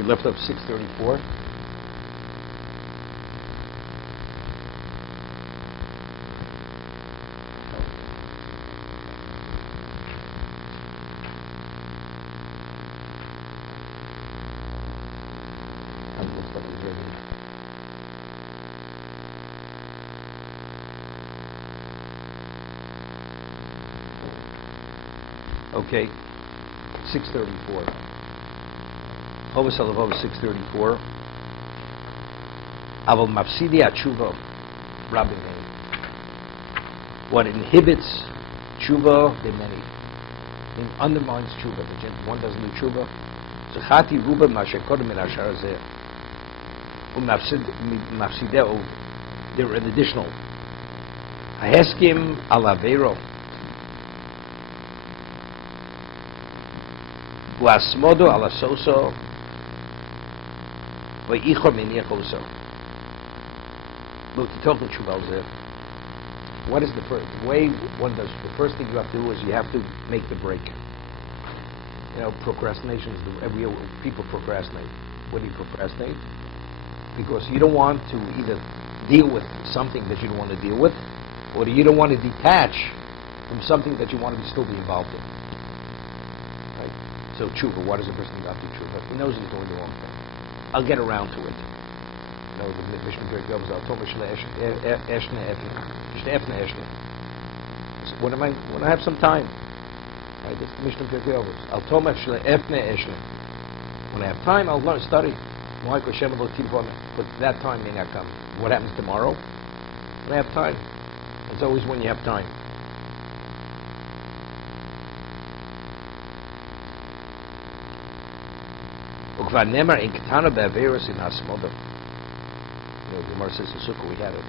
We left off 634. Okay, 634. Hova Salavova 634. Aval Mafsidi Atshuva Rabbi Meni. What inhibits tshuva, the many. It undermines tshuva. One doesn't do tshuva. Zechati Ruba Mashekodim Min Ashar Zeh. Mafsideo. There are an additional. Aheskim Alavero. Uasmodo alasoso veichor miniachoso. Look, to talk to Shubal there. What is the first way one does? The first thing you have to do is you have to make the break. You know, procrastination is people procrastinate. What do you procrastinate? Because you don't want to either deal with something that you don't want to deal with, or you don't want to detach from something that you want to still be involved in. So tshuva, what does a person got to tshuva? He knows he's doing the wrong thing. I'll get around to it. You know, the Mishnah Berurah goes, "I'll tell Mishnah Eshne. When I have some time, right? That's the Mishnah Berurah goes. I'll tell Mishnah Eshne. When I have time, I'll learn, study. But that time may not come. What happens tomorrow? When I have time. It's always when you have time. Ukvanemer in Ketana Be'averos in Hasmoda. The Gemara says in Sukkah we had it.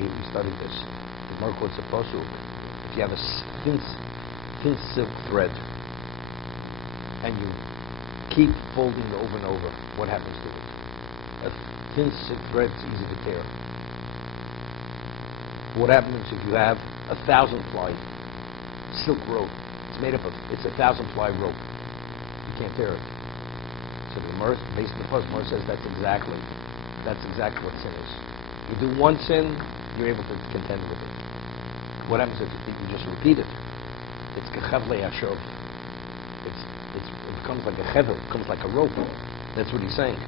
We studied this. The Gemara quotes a pasuk. If you have a thin silk thread and you keep folding it over and over, what happens to it? A thin silk thread is easy to tear. What happens if you have 1,000-ply silk rope? It's 1,000-ply rope. You can't tear it. So the Gemara, based on the first, Gemara says that's exactly what sin is. You do one sin, you're able to contend with it. What happens if you just repeat it? It's kechavle yashov. It becomes like a chevel, it becomes like a rope. That's what he's saying.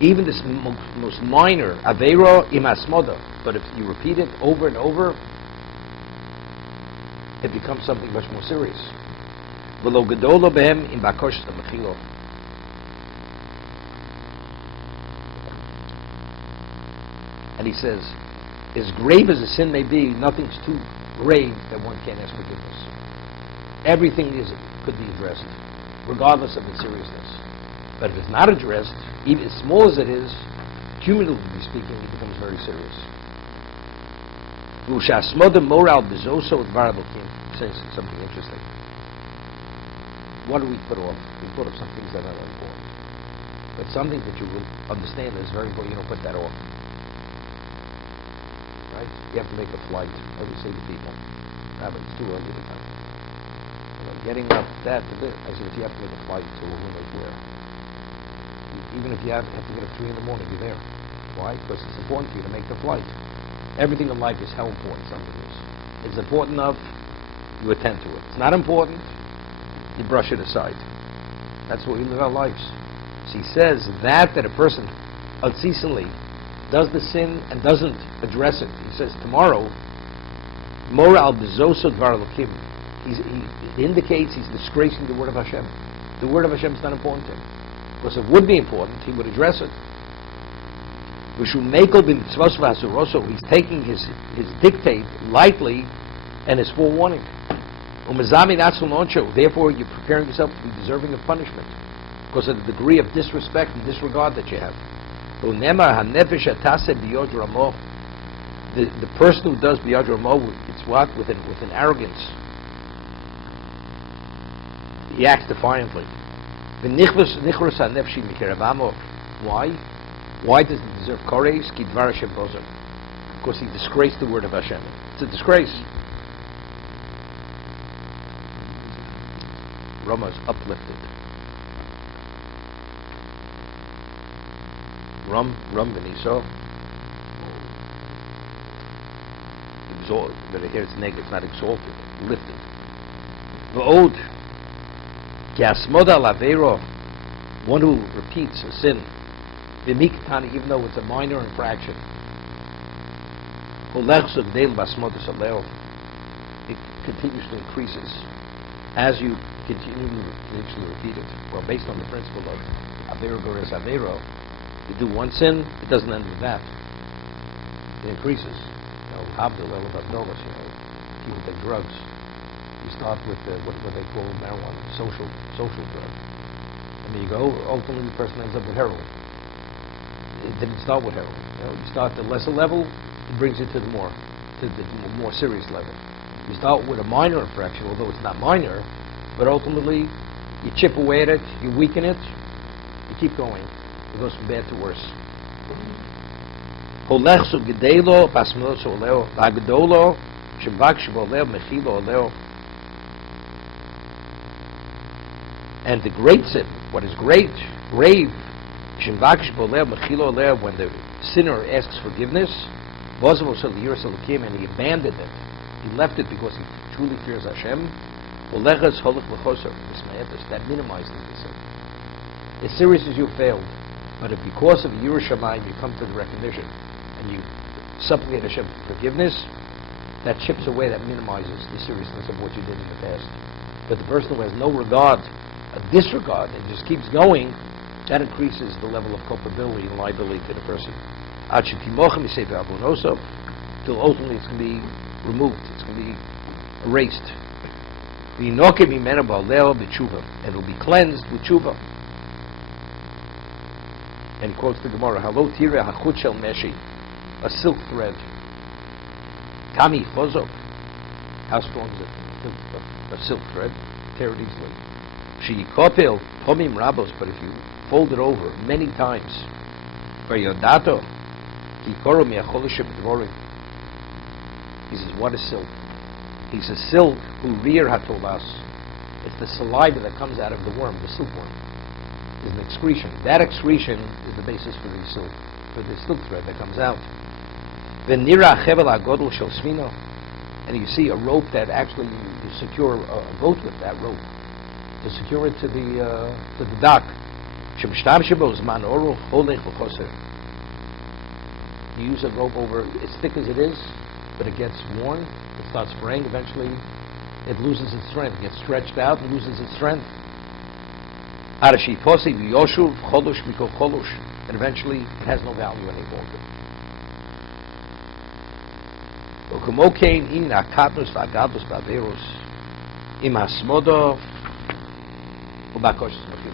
Even this most minor aveiro imasmoda, but if you repeat it over and over, it becomes something much more serious. V'lo gedolo behem im bakosh mechilo. And he says, as grave as a sin may be, nothing's too grave that one can't ask forgiveness. Everything could be addressed, regardless of its seriousness. But if it's not addressed, even as small as it is, cumulatively speaking, it becomes very serious. Moral says something interesting. What do we put off? We put off some things that are important. But something that you will understand is very important, you don't put that off. Right? You have to make a flight. What do we say to people? But it's too early to come. Getting up that to this. I said, if you have to make a flight to a room where, even if you have to get up 3 in the morning, you're there. Why? Because it's important for you to make the flight. Everything in life is how important something is. It's important enough, you attend to it. It's not important, you brush it aside. That's what we live our lives. So he says that a person unceasingly does the sin and doesn't address it. He says tomorrow, moral bezoso dvar lokim. He indicates he's disgracing the word of Hashem. The word of Hashem is not important to him. Because if it would be important, he would address it. He's taking his dictate lightly and his forewarning. Therefore, you're preparing yourself to be deserving of punishment because of the degree of disrespect and disregard that you have. The person who does biyad ramo, it's what? With an arrogance. He acts defiantly. Why? Why does he deserve kores? Because he disgraced the word of Hashem. It's a disgrace. Rama is uplifted. rum v'niso. But here it's negative, it's not exalted, lifted. V'od, ki asmod al avero, one who repeats a sin, v'miktani, even though it's a minor infraction, it continuously increases as you continuously repeat it. Well, based on the principle of avero gores avero, you do one sin, it doesn't end with that. It increases. People take drugs. You start with what they call marijuana, social drug. And then you go, ultimately the person ends up with heroin. It didn't start with heroin. You start at the lesser level, it brings you to the more serious level. You start with a minor infraction, although it's not minor, but ultimately you chip away at it, you weaken it, you keep going. It goes from bad to worse. And the great sin, what is great, grave, when the sinner asks forgiveness, and he abandoned it, he left it because he truly fears Hashem, that minimizes the sin. As serious as you failed, but if because of Yiras Shamayim you come to the recognition and you supplicate Hashem for forgiveness, that chips away, that minimizes the seriousness of what you did in the past. But the person who has no regard, a disregard, and just keeps going, that increases the level of culpability and liability to the person. Till ultimately it's going to be removed, it's going to be erased. And it will be cleansed with tshuva. And he quotes the Gemara, Halo tira hachut shel meshi, a silk thread. Tami chozov, how strong is it? A silk thread, tear it easily. Sheyikopel pomim rabos, but if you fold it over many times, vayodato kikoro miacholishim dvorim. He says, what is silk? He says, silk urir hatolas. It's the saliva that comes out of the worm, the silkworm. Is an excretion. That excretion is the basis for the silk thread that comes out. And you see a rope that actually you secure a boat with that rope to secure it to the dock. You use a rope over, as thick as it is, but it gets worn, it starts fraying, eventually it loses its strength, it gets stretched out, it loses its strength. And eventually it has no value any longer.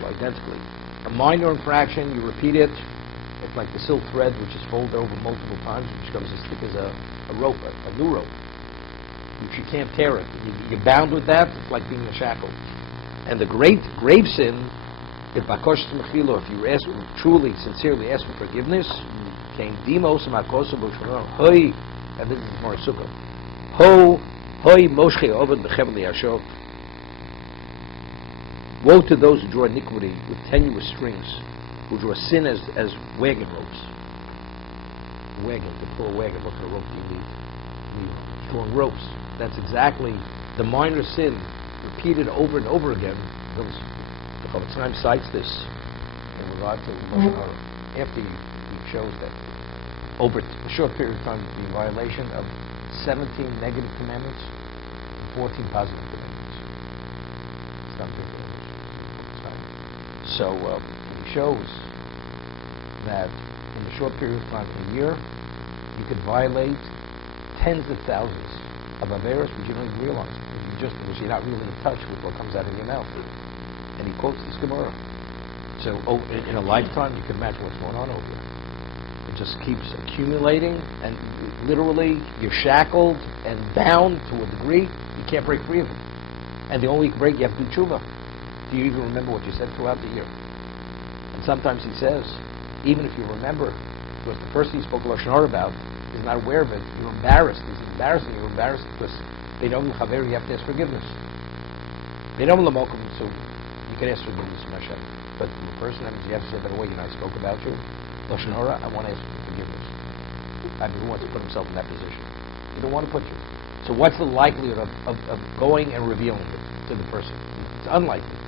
Identically. A minor infraction, you repeat it, it's like the silk thread which is folded over multiple times, which becomes as thick as a rope, a new rope, which you can't tear it. You're bound with that, it's like being a shackle. And the grave sin, if you ask, truly, sincerely ask for forgiveness, and this is more sukkah. Woe to those who draw iniquity with tenuous strings, who draw sin as wagon ropes. Wagon, to pull a wagon, what kind of rope do you need? You need drawing ropes. That's exactly the minor sin repeated over and over again. The Chofetz Chaim cites this in regard to Lashon Hara. After he shows that over a short period of time, the violation of 17 negative commandments and 14 positive commandments. It's not good for English. So he shows that in a short period of time, a year, you could violate tens of thousands of averos, but you don't even realize it. Because you're not really in touch with what comes out of your mouth. And he quotes this Gemara. So in a lifetime, you can imagine what's going on over there. It just keeps accumulating, and literally you're shackled and bound to a degree you can't break free of it. And the only way you can break, you have to do tshuva. Do you even remember what you said throughout the year? And sometimes he says, even if you remember, because the person you spoke Lashon Hara about is not aware of it, you're embarrassed. It's embarrassing. You're embarrassed because you have to ask forgiveness. So you can ask forgiveness from Hashem. But the person, you have to say, by the way, I spoke about you. Lashon Hara, I want to ask for forgiveness. I mean, who wants to put himself in that position? You don't want to put you. So what's the likelihood of going and revealing it to the person? It's unlikely.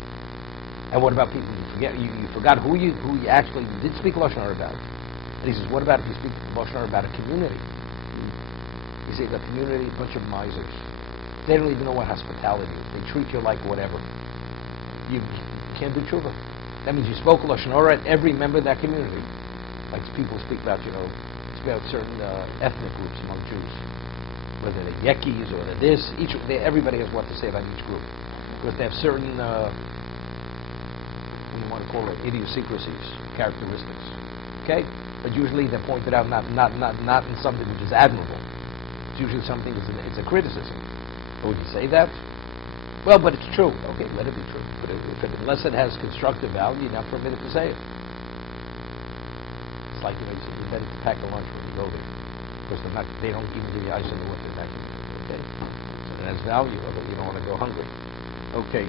And what about people you forget? You forgot who you actually did speak Lashon Hara about. And he says, what about if you speak Lashon Hara about a community? You say the community, a bunch of misers. They don't even know what hospitality is. They treat you like whatever. You can't do tshuva. That means you spoke Lashon Hara at every member of that community. Like people speak about, speak about certain ethnic groups among Jews. Whether they're Yekis or they're this, everybody has what to say about each group. Because they have certain, what do you want to call it, idiosyncrasies, characteristics. Okay? But usually they're pointed out not in something which is admirable. It's usually something, it's a criticism. But would you say that? Well, but it's true. Okay, let it be true. But unless it has constructive value, you're not permitted to say it. It's like, you said, you're better to pack a lunch when you go there. Because they don't even give you ice in the winter back in. Okay? So it has value, although you don't want to go hungry. Okay.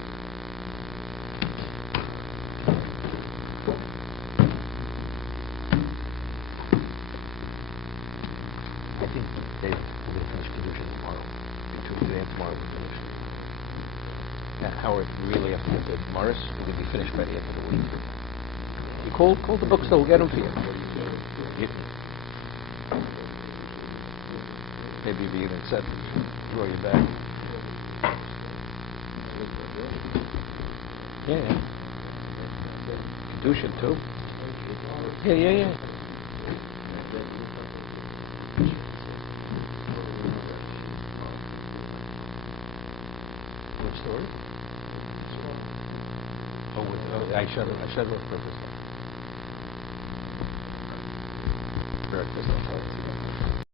I think, Dave, we're going to finish Kedushin tomorrow. Between today and tomorrow, we'll finish. Howard, we really have to get to Morris. We're going to be finished by the end of the week. You call the bookstore, we'll get them for you. Maybe you can accept draw you back. Yeah. Kedushin too. Yeah. What story? I shut it off purposely.